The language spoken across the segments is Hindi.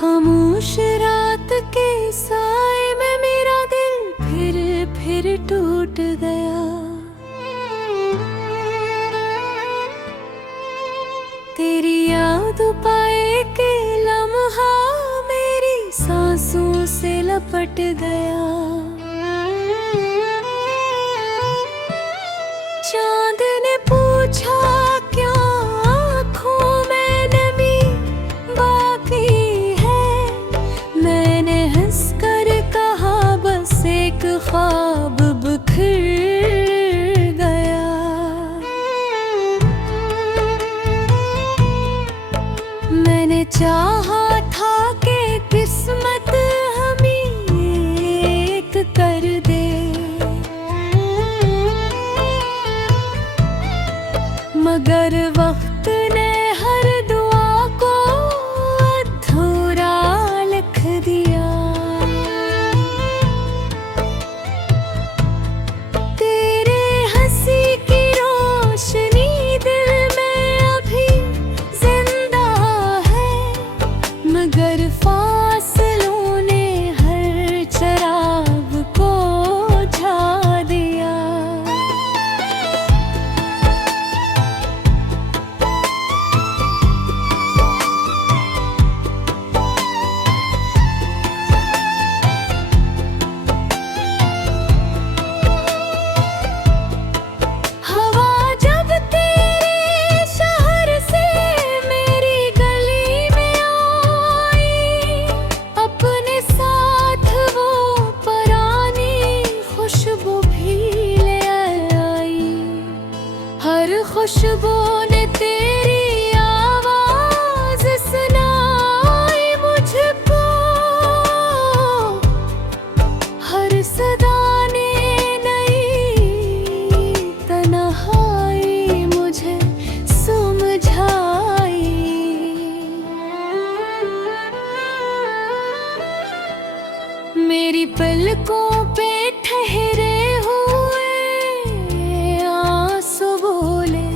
खामोश रात के साए में मेरा दिल फिर टूट गया। तेरी याद पाए के लम्हा मेरी सांसों से लपट गया। चांद ने पूछा क्या आँखों में नमी बाकी है। मैंने हंसकर कहा बस एक ख्वाब बिखर गया। मैंने चाहा था कि किस्मत हमें एक कर दे, मगर वक्त ने हर दुआ को अधूरा लिख दिया। तेरे हंसी की रोशनी दिल में अभी जिंदा है, मगर फासलों ने हर चराग को बुझा दिया। खुशबू ने तेरी आवाज सुनाई मुझको, हर सदा ने नई तन्हाई मुझे समझाई। मेरी पलकों पे ठहरे हुए आंसू बोले,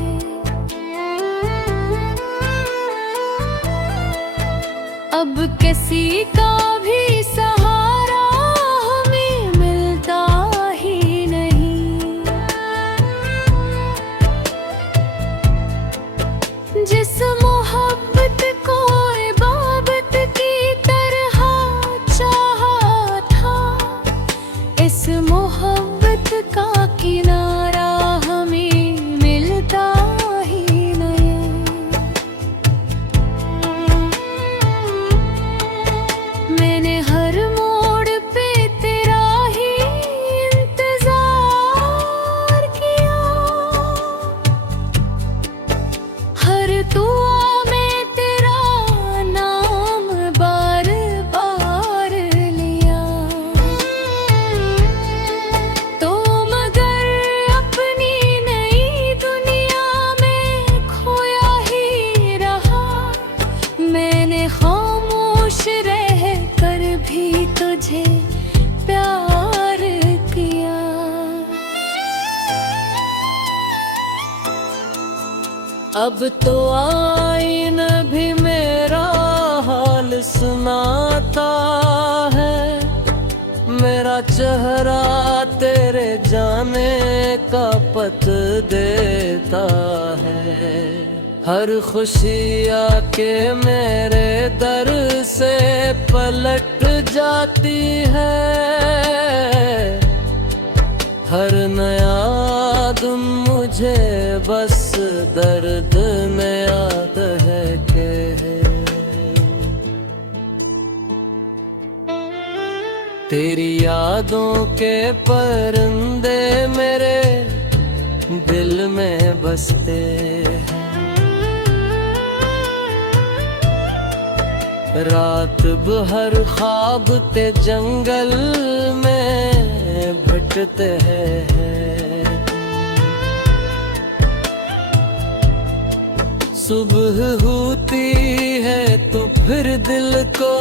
अब किसी का भी सहारा हमें मिलता ही नहीं। जिस मोहब्बत को इबादत की तरह चाहा था, इस मोहब्बत का किनारा हमें मिलता ही नहीं। मैंने हर मोड़ पे तेरा ही इंतजार किया, हर दुआ में तेरा नाम बार बार लिया। तो मगर अपनी नई दुनिया में खोया ही रहा। मैंने खामोश रह कर भी तुझे प्यार किया। अब तो आईना भी मेरा हाल सुनाता है, मेरा चेहरा तेरे जाने का पत देता है। हर खुशी आके मेरे दर से पलट जाती है, हर नया दम मुझे बस दर्द में याद है के तेरी यादों के परिंदे मेरे दिल में बसते हैं। रात भर ख्वाब ते जंगल में भटकते हैं। सुबह होती है तो फिर दिल को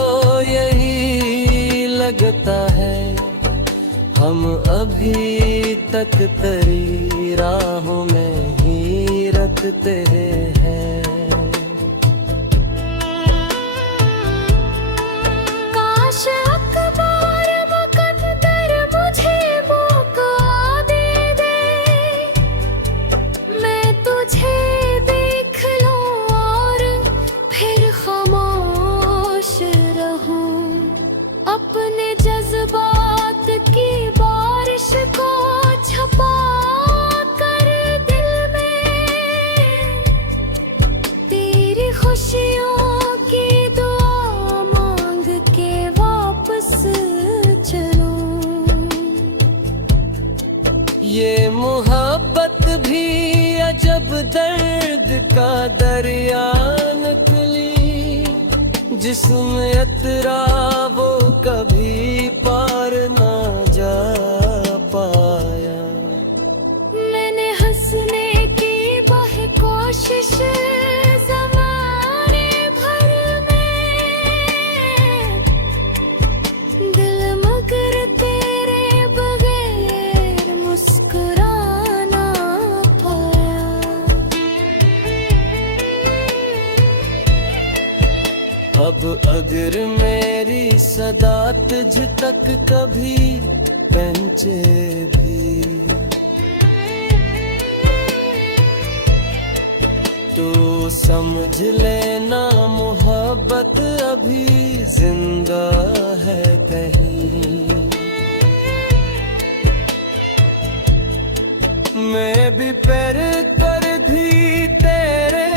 यही लगता है, हम अभी तक तेरी राहों में ही रखते हैं। जब दर्द का दरिया निकली, जिसमें अतरा वो कभी पार ना जा पाया। मैंने हंसने की बहुत कोशिश ज़माने भर में, दिल मगर तेरे बगैर मुस्कुरा ना पाया। अब अगर मेरी सदा तुझ तक कभी पहुंचे भी, तो समझ लेना मोहब्बत अभी जिंदा है कहीं। मैं भी पैर कर दी तेरे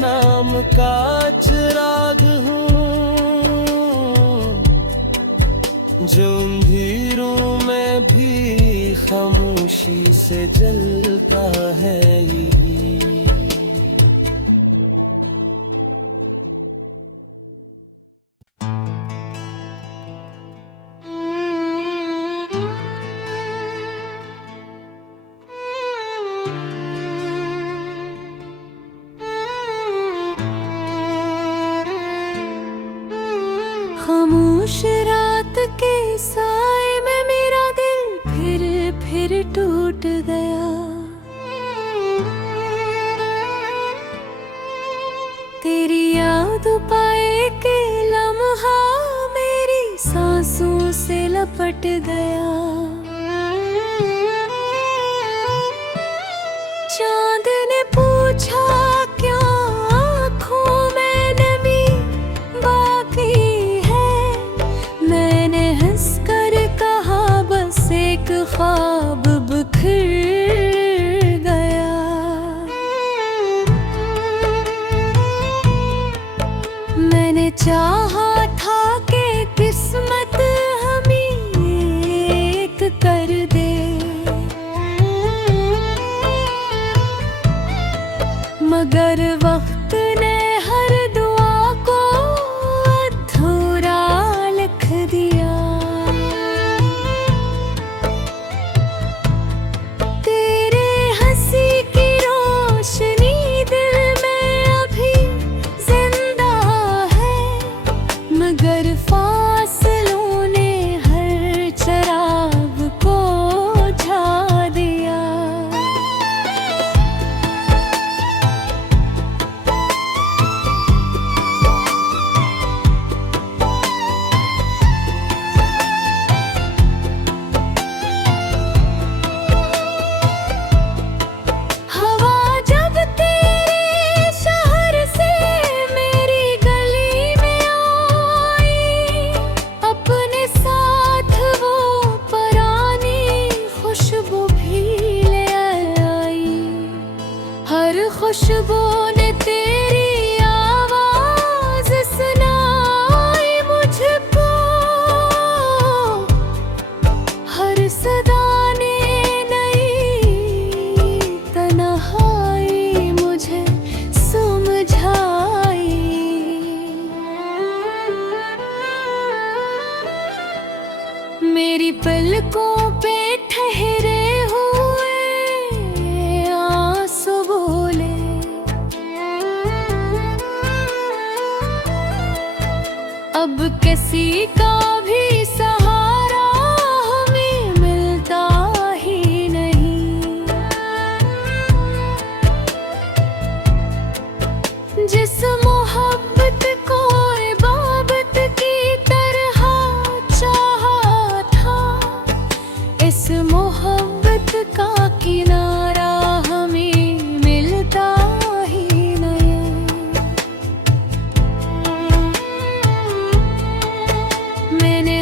नाम का चिराग हूँ, जो अंधेरों में भी खामोशी से जलता है ये। खामोश रात के साए में मेरा दिल फिर टूट गया। तेरी याद पाए के लम्हा मेरी सांसों से लपट गया। चांद ने पूछा क्या आँखों में नमी बाकी है, मैंने हंसकर कहा बस एक ख्वाब बिखर गया। मैंने चाहा था कि किस्मत हमें एक कर दे, मगर वक्त ने हर दुआ को अधूरा लिख दिया। तेरे हंसी की रोशनी दिल में अभी जिंदा है, मगर फासलों ने हर चराग को बुझा दिया। हवा जब तेरे शहर से मेरी गली में आई, अपने साथ वो पुरानी खुशबू भी ले आई। हर खुशबू ने तेरी आवाज सुनाई मुझको, हर सदा ने नई तन्हाई मुझे समझाई। मेरी पलकों पे ठहरे हुए आंसू बोले, अब किसी का भी सहारा हमें मिलता ही नहीं। जिस मोहब्बत को इबादत की तरह चाहा था, इस मोहब्बत का किनारा हमें मिलता ही नहीं। मैंने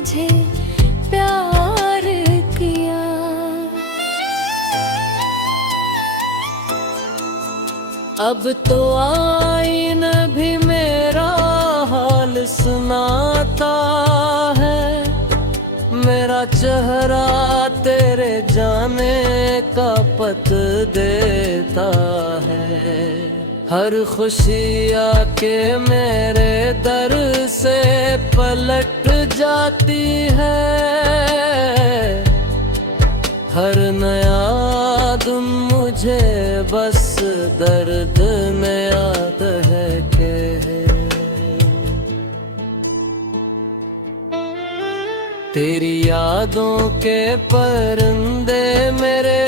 तुझे प्यार किया। अब तो आईना भी मेरा हाल सुनाता है, मेरा चेहरा तेरे जाने का पत देता है। हर खुशी आके मेरे दर से पलट जाती है, हर नया दिन मुझे बस दर्द में याद है कि तेरी यादों के परिंदे मेरे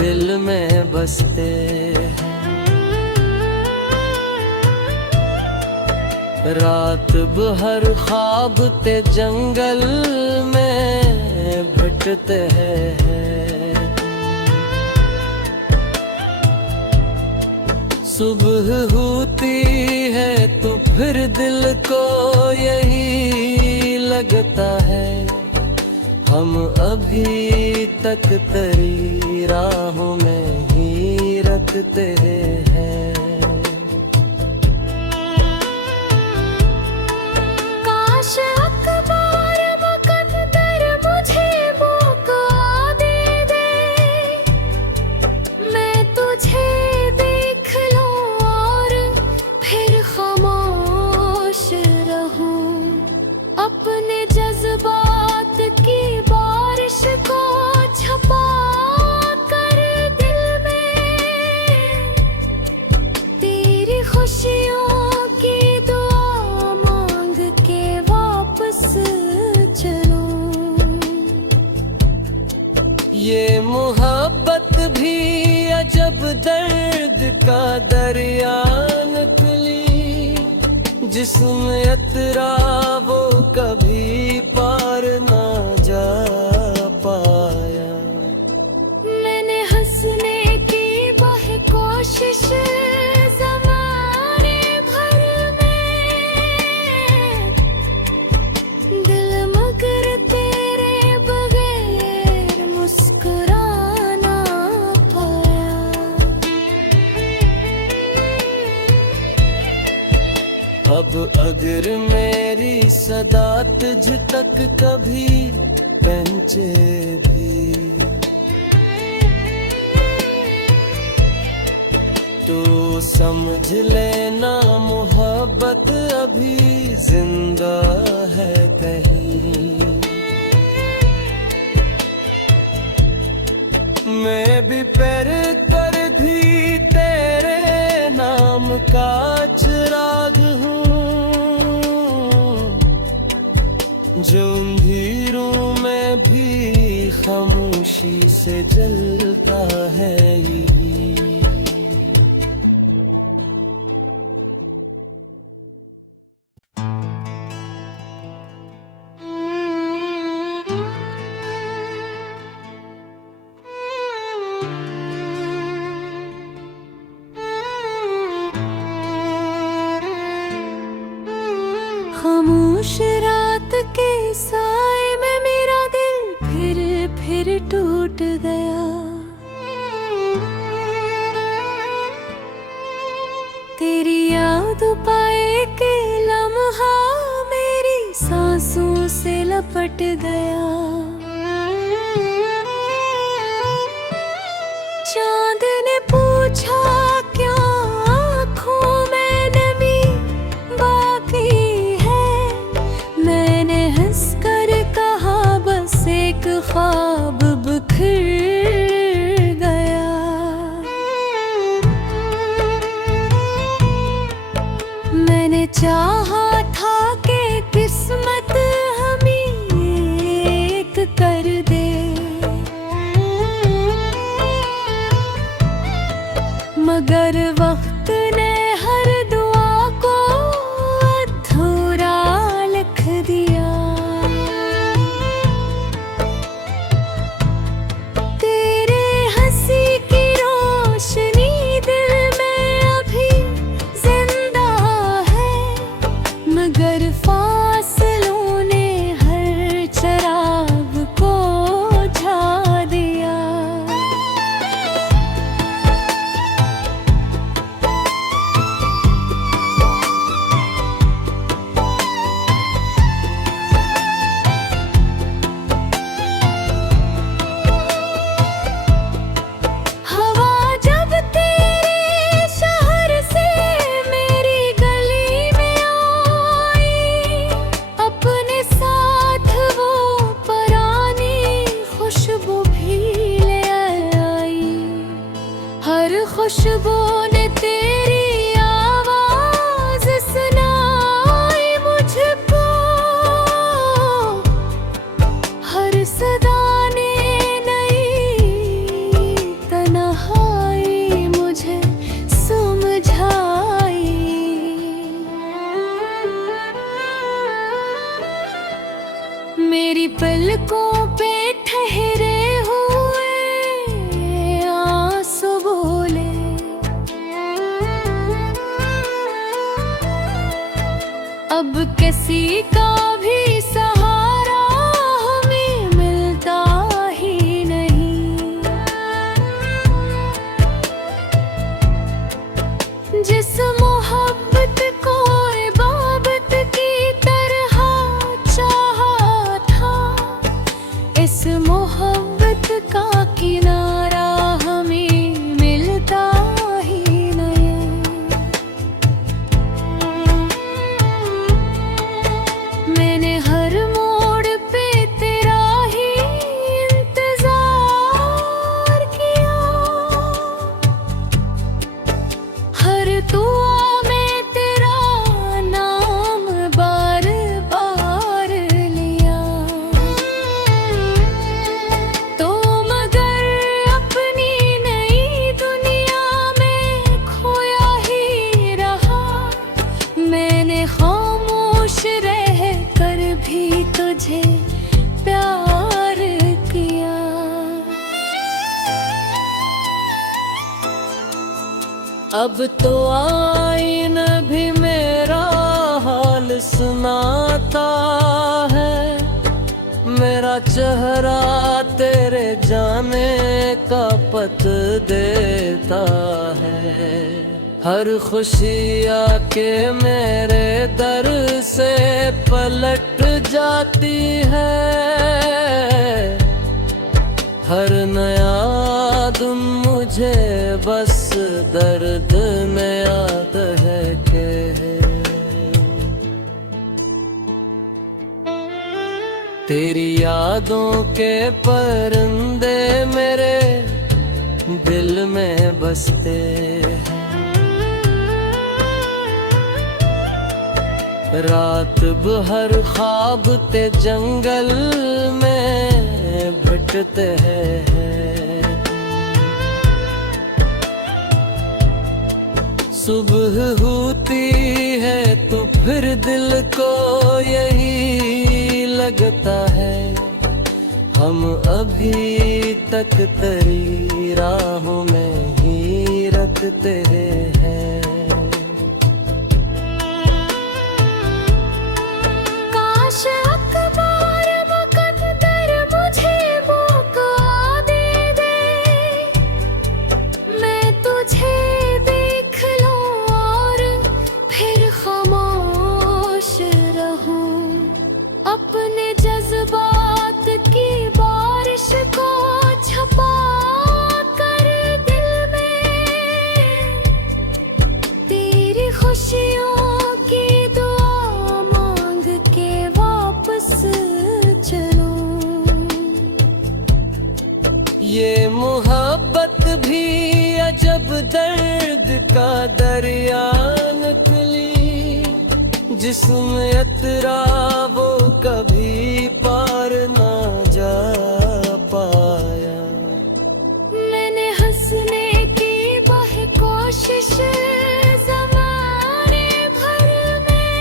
दिल में बसते हैं। रात भर ख्वाब ते जंगल में भटते हैं। सुबह होती है तो फिर दिल को यही लगता है, हम अभी तक तेरी राहों में ही रखते हैं। काश अखबार मुकद्दर मुझे मौका दे दे, मैं तुझे देख लूं और फिर खामोश रहूं। अपने जज्बात की बारिश को छपा कर दिल में तेरी खुशियों की दुआ मांग के वापस चलूं। ये मोहब्बत भी अजब दर्द का दरिया निकली, जिसमें इतरा वो कभी पार ना जा पाया। मैंने हंसने की वही कोशिश ज़माने भर में, दिल मगर तेरे बगैर मुस्कुराना पाया। अब अगर मेरी सदा तुझ तक कभी पहुंचे भी, तो समझ लेना मोहब्बत अभी जिंदा है कहीं। मैं भी पैर कर दी तेरे नाम का चिराग हूँ, जो अंधेरों में भी खामोशी से जलता है ये। खामोश रात के साए में मेरा दिल फिर टूट गया। तेरी याद पाए के लम्हा मेरी सांसों से लपट गया। चांद ने पूछा क्या आँखों में नमी बाकी है, मैंने हंसकर कहा बस एक ख्वाब बिखर गया। मैंने चाहा था कि किस्मत हमें एक कर दे, मगर वक्त ने हर दुआ को अधूरा लिख दिया। तेरे हंसी की रोशनी दिल में अभी जिंदा है, मगर फासलों ने मेरी पलकों पे ठहरे हुए आंसू बोले, अब किसी का भी सहारा हमें मिलता ही नहीं। जिस मोहब्बत को इबादत की तरह चाहा था, इस मोहब्बत का किनारा हमें मिलता ही नहीं। मैंने हर मोड़ पे तेरा ही इंतजार किया, हर दुआ में तेरा नाम बार बार लिया। तो मगर अपनी नई दुनिया में खोया ही रहा, मैंने खामोश रह कर भी तुझे प्यार किया। अब तो आईना भी मेरा हाल सुनाता है, मेरा चेहरा तेरे जाने का पथ देता है। हर खुशी आके मेरे दर से पलट जाती है, हर नया दिन मुझे बस दर्द नया कहके है। तेरी यादों के परिंदे मेरे दिल में बसते हैं, रात भर ख्वाब ते जंगल में भटकते हैं। सुबह होती है तो फिर दिल को यही लगता है, हम अभी तक तेरी राहों में ही रखते हैं। काश अखबार मुकद्दर मुझे मौका दे दे, मैं तुझे देख लूं और फिर खामोश रहूं। अपने जज्बात की बारिश को छपा कर दिल में तेरी खुशियों की दुआ मांग के वापस चलूं। ये मोहब्बत भी अजब दर्द का दरिया निकली, जिसमें अतरा वो कभी पार ना जा पाया। मैंने हंसने की बहुत कोशिश ज़माने भर में,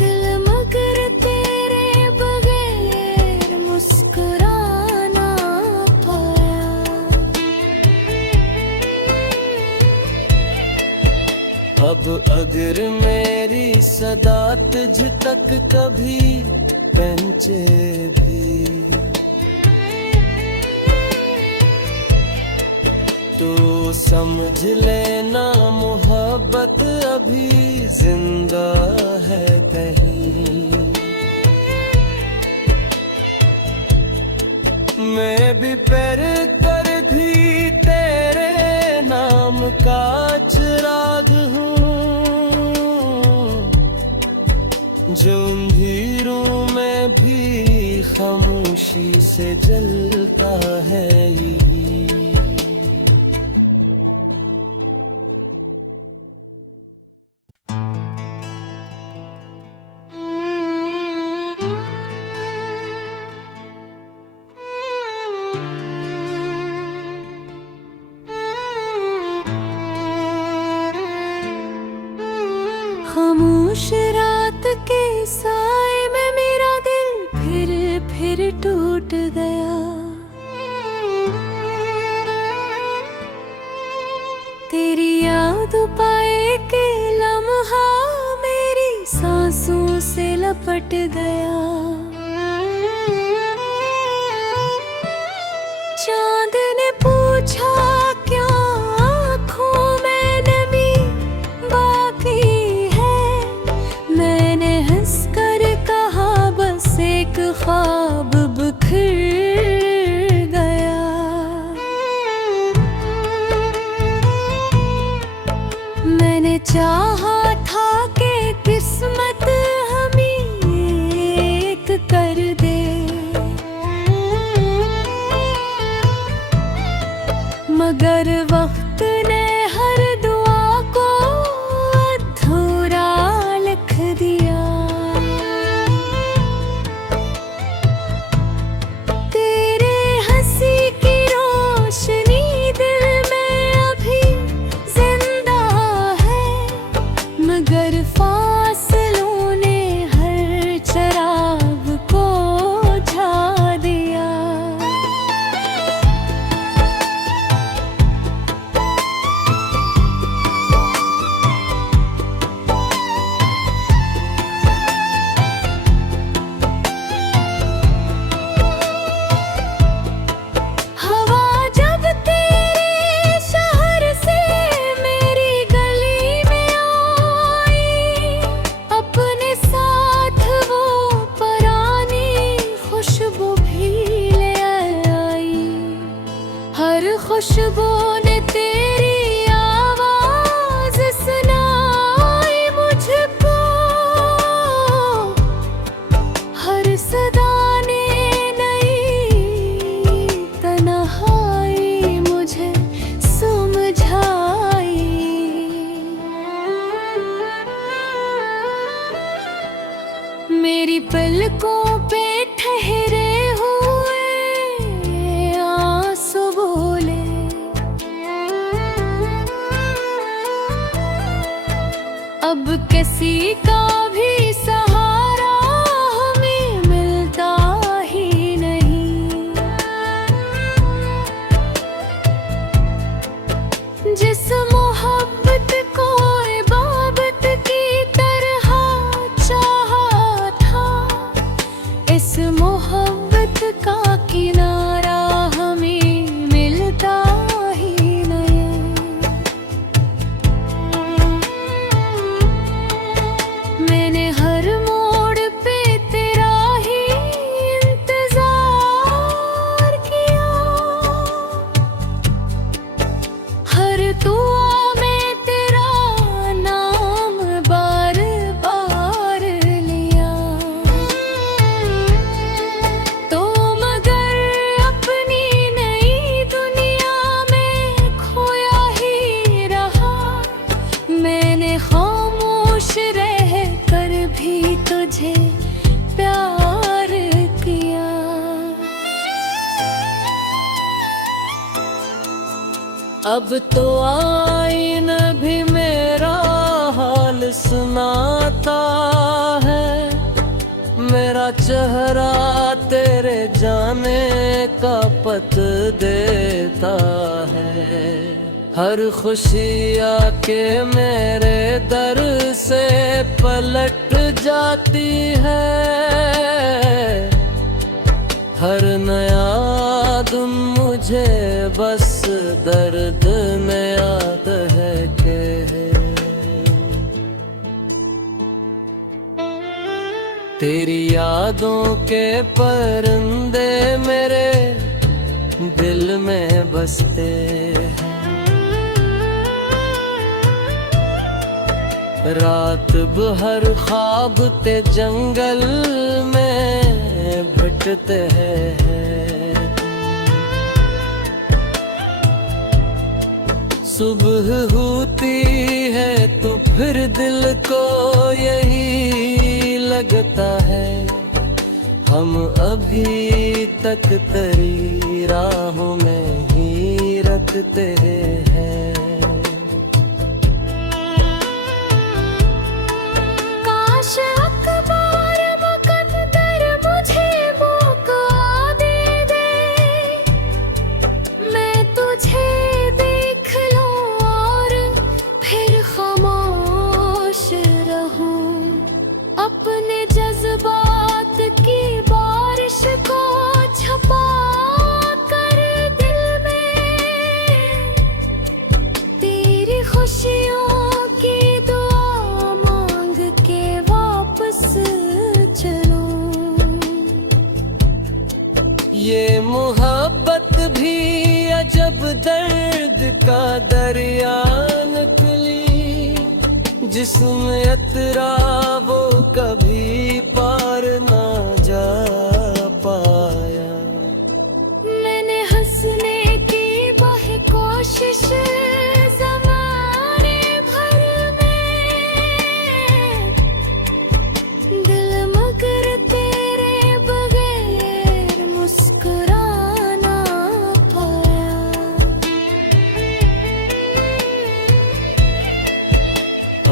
दिल मगर तेरे बगैर मुस्कुराना पाया। अब अगर मेरी सदा तुझ तक कभी पहुंचे भी, तो समझ लेना मोहब्बत अभी जिंदा है कहीं। मैं भी पैर कर दी तेरे नाम का चिराग हूँ, जो अंधेरों में भी खामोशी से जलता है यही। खामोश रात के साए फिर टूट गया। तेरी याद पाए के लम्हा मेरी सांसों से लपट गया। चांद ने पूछा क्या आँखों में नमी बाकी है, मैंने हंसकर कहा बस एक ख्वाब बिखर गया। मैंने चाहा था कि किस्मत हमें एक कर दे, मगर वक्त ने हर दुआ को अधूरा लिख दिया। तेरे हंसी की रोशनी दिल में अभी जिंदा है, मगर फासलों ने हर चिराग को बुझा दिया। खुशबू ने तेरी आवाज सुनाई मुझको, हर सदा ने नई तन्हाई मुझे समझाई। मेरी पलकों पे ठहरे हुए आंसू बोले, अब किसी का भी सहारा हमें मिलता ही नहीं। जिस मोहब्बत को इबादत की तरह चाहा था, इस मोहब्बत का किनारा हमें मिलता ही नहीं। मैंने हर मोड़ पे तेरा ही इंतजार किया, हर दुआ में तेरा नाम बार बार लिया। तो मगर अपनी नई दुनिया में खोया ही रहा, मैंने खामोश रह कर भी तुझे प्यार किया। अब तो आईन भी मेरा हाल सुनाता है, मेरा चेहरा तेरे जाने का पत देता है। हर खुशी आके मेरे दर से पलट जाती है, हर नया दिन मुझे बस दर्द में याद है कि तेरी यादों के परिंदे मेरे दिल में बसते हैं। रात भर ख्वाब ते जंगल में भटते हैं। सुबह होती है तो फिर दिल को यही लगता है, हम अभी तक तेरी राहों में ही रखते हैं। काश अखबार मुकद्दर मुझे मौका जब दर्द का दरिया निकली, जिसमें अतरा वो कभी पार ना जा पाया। मैंने हंसने की बाहे कोशिश ज़माने भर में, दिल मगर तेरे बगैर मुस्कुराना पाया।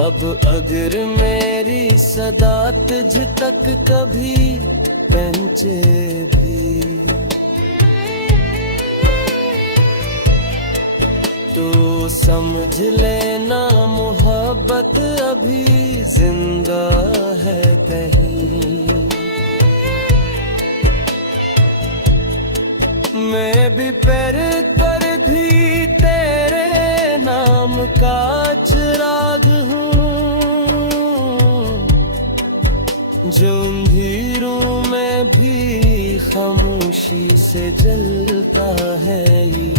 अब अगर मेरी सदा तुझ तक कभी पहुंचे भी, तो समझ लेना मोहब्बत अभी जिंदा है कहीं। मैं भी पैर पर भी तेरे नाम का चिराग हूँ, जो अंधेरों में भी खामोशी से जलता है ये।